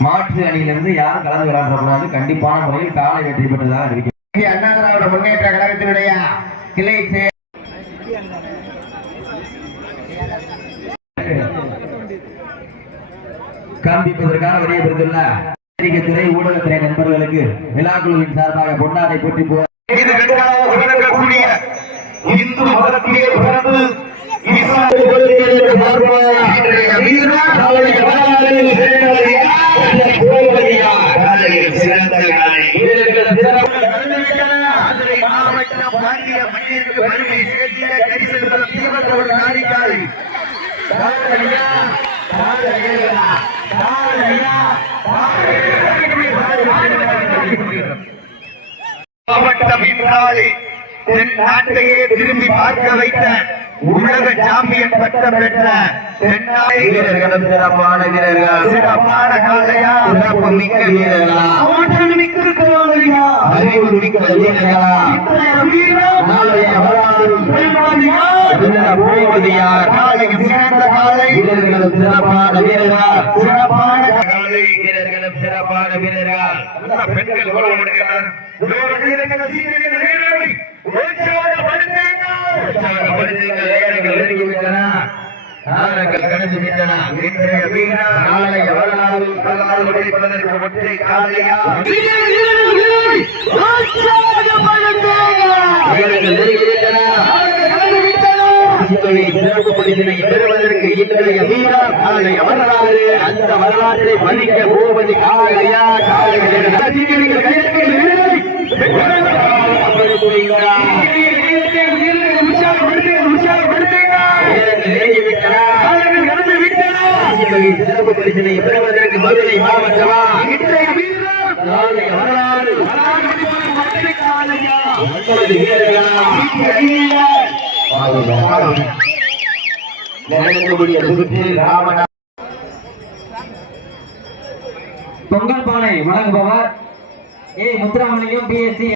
மாற்று அணியிலிருந்து யாரும் கலந்து விளையாடக்கூடாது கண்டிப்பான முறையில் காலை வெற்றி பெற்றதாக இந்திய அண்ணா திராவிட முன்னேற்ற கழகத்தினுடைய கிளை காண்பிப்பதற்காக வருகை புரிந்துள்ள துறை ஊடகத்துறை நண்பர்களுக்கு விழாக்குழுவின் சார்பாக பொன்னாடை போட்டி போ இது வெகுவாக விளங்கக்கூடிய இந்து மதத்திலே பிறந்து இஸ்லாமிய மாவட்டம் இந்நாளே தென் நாட்டையே திரும்பி பார்க்க வைத்த உலக சாம்பியன் பட்டம் பெற்ற தென்னாலை வீரர்களும் சிறப்பான வீரர்கள். சிறப்பான காலையா சிறப்பு மிக்க வீரர்களா அறிவு இன்றைய வீரா நாளைய வரலாறு வெல்வதியா? வெல்ல போவது யார் நாளைக்கு சிறந்த காலை. வீரர்களும் சிறப்பான வீரர்கள். சிறப்பான காலை. வீரர்களும் சிறப்பான வீரர்கள். நல்ல பெண்கள் உறவு முடிக்கிறார் நூறு வீரர்கள் சீனியர் வீரர்களை உற்சாகப்படுத்துங்கள். உற்சாகப்படுத்துங்கள், நேரங்கள் நெருங்கிவிட்டன. காலங்கள் கடந்து விட்டன. இன்றைய வீரா நாளைய வரலாறு வரலாறு படைப்பதற்கு ஒற்றை காலையா நேரங்கள் நெருங்கிவிட்டன. இத்தகைய சிறப்பு பரிசினை பெறுவதற்கு இன்றைய வீரர் நாளைய வரலாறு. அந்த வரலாற்றை பதிக்க போவது காலையா காலையில் ரசிகர்கள் சிறப்பு பரிசினை பெறுவதற்கு மதுரை மாவட்டமா? வரலாறு. பொங்கல் பானை வழங்குபவர் ஏ முத்துராமலிங்கம் பிஎஸ்சி